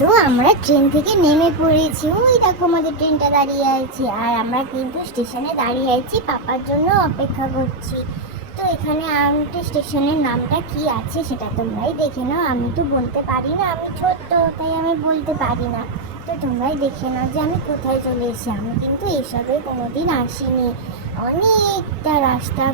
তো আমরা ট্রেন থেকে নেমে পড়েছি, ওই দেখো আমাদের ট্রেনটা দাঁড়িয়ে আছে। আর আমরা কিন্তু স্টেশনে দাঁড়িয়ে আছি, পাপার জন্য অপেক্ষা করছি। তো এখানে আমটি স্টেশনের নামটা কি আছে সেটা তোমরাই দেখে নাও, আমি তো বলতে পারি না, আমি ছোট্ট তাই আমি বলতে পারি না। তো তোমরাই দেখে নাও যে আমি কোথায় চলে এসেছি। আমি কিন্তু এসবে কোনোদিন আসিনি, অনেকটা রাস্তা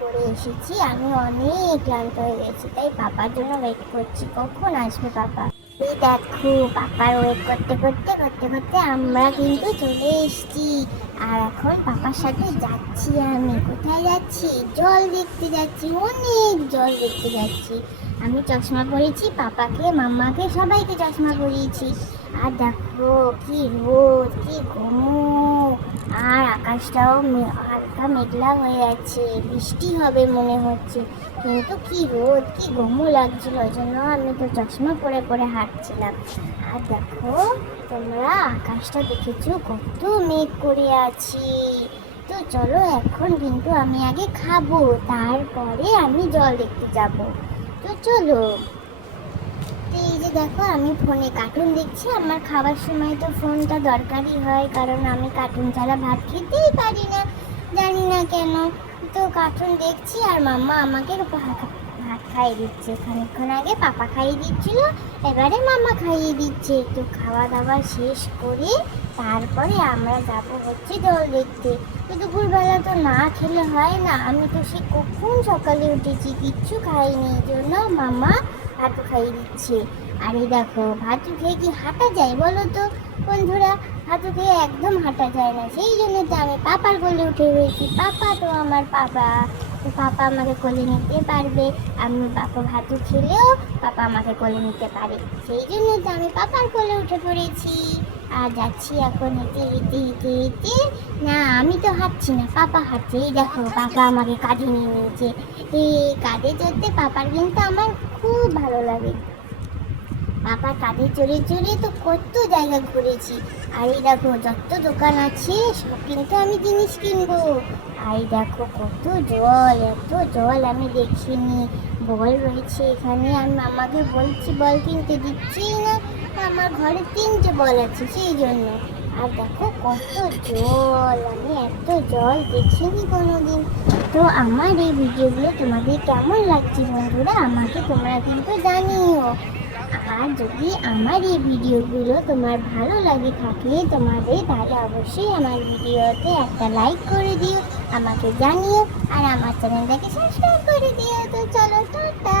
করে এসেছি, আমি অনেক ক্লান্ত হয়ে গেছি, তাই পাপার জন্য ওয়েট করছি কখন আসবে পাপা। এই দেখো পাপার ওয়েট করতে করতে করতে করতে আমরা কিন্তু চলে এসেছি। আর এখন পাপার সাথে যাচ্ছি। আমি কোথায় যাচ্ছি? জল দেখতে যাচ্ছি, অনেক জল দেখতে যাচ্ছি। আমি চশমা পরেছি, পাপাকে মাম্মাকে সবাইকে চশমা পরিয়েছি। আর দেখো কি রোদ, কি গরম। আর আকাশটাও হালকা মেঘলা হয়ে আছে, বৃষ্টি হবে মনে হচ্ছে। কিন্তু কি রোদ, কি গরম লাগছিল, ওই জন্য আমি তো চশমা পরে পরে হাঁটছিলাম। আর দেখো তোমরা আকাশটা দেখেছো, কত মেঘ করে আছি। তো চলো এখন কিন্তু আমি আগে খাবো, তারপরে আমি জল দেখতে যাব। তো চলো। এই যে দেখো আমি ফোনে কার্টুন দেখছি, আমার খাবার সময় তো ফোনটা দরকারই হয়, কারণ আমি কার্টুন ছাড়া ভাত খেতেই পারি না, জানি না কেন। তো কার্টুন দেখছি আর মাম্মা আমাকে ভাত খাইয়ে দিচ্ছে। খানিকক্ষণ আগে পাপা খাইয়ে দিচ্ছিল, এবারে মাম্মা খাইয়ে দিচ্ছে। তো খাওয়া দাওয়া শেষ করে তারপরে আমরা যাব হচ্ছে জল দেখতে। তো দুপুরবেলা তো না খেলে হয় না, আমি তো সে কখন সকালে উঠেছি, কিচ্ছু খাইনি, এই জন্য মাম্মা ভাতু খাইয়ে দিচ্ছে। আর এই দেখো ভাতু খেয়ে কি হাঁটা যায় বলো তো বন্ধুরা? ভাতু খেয়ে একদম হাঁটা যায় না, সেই জন্য তো আমি পাপার কোলে উঠে রয়েছি। পাপা তো আমার পাপা, তো পাপা আমাকে কোলে নিতে পারবে। আমি পাপা ভাতু খেলেও পাপা আমাকে কোলে নিতে পারে, সেই জন্য তো আমি পাপার কোলে উঠে পড়েছি। আর যাচ্ছি এখন হেঁটে হেঁটে হেঁটে হেঁটে। না আমি তো হাঁটছি না, পাপা হাঁটছে। এই দেখো পাপা আমাকে কাঁধে নিয়ে নিয়েছে। এই কাঁধে চড়তে পাপার কিন্তু আমার খুব ভালো লাগে। পাপা কাঁধে চড়ে চড়ে তো কত জায়গা ঘুরেছি। আর এই দেখো যত দোকান আছে সব কিন্তু আমি জিনিস কিনবো। আর এই দেখো কত জল, এত জল আমি দেখিনি। বল রয়েছে এখানে, আমি মামাকে বলছি বল কিনতে দিচ্ছেই না, আমার ঘরে 3টে বল আছে সেই জন্য। আর দেখো কত জল, আমি এত জল দেখিনি কোনোদিন। তো আমার এই ভিডিওগুলো তোমাদের কেমন লাগছে বন্ধুরা, আমাকে তোমরা কিন্তু জানিও। আর যদি আমার এই ভিডিওগুলো তোমার ভালো লাগে থাকে তোমাদের, তাহলে অবশ্যই আমার ভিডিওতে একটা লাইক করে দিও, আমাকে জানিও। আর আমার চ্যানেলটাকে সাবস্ক্রাইব করে দিও। তো চলো টাটা।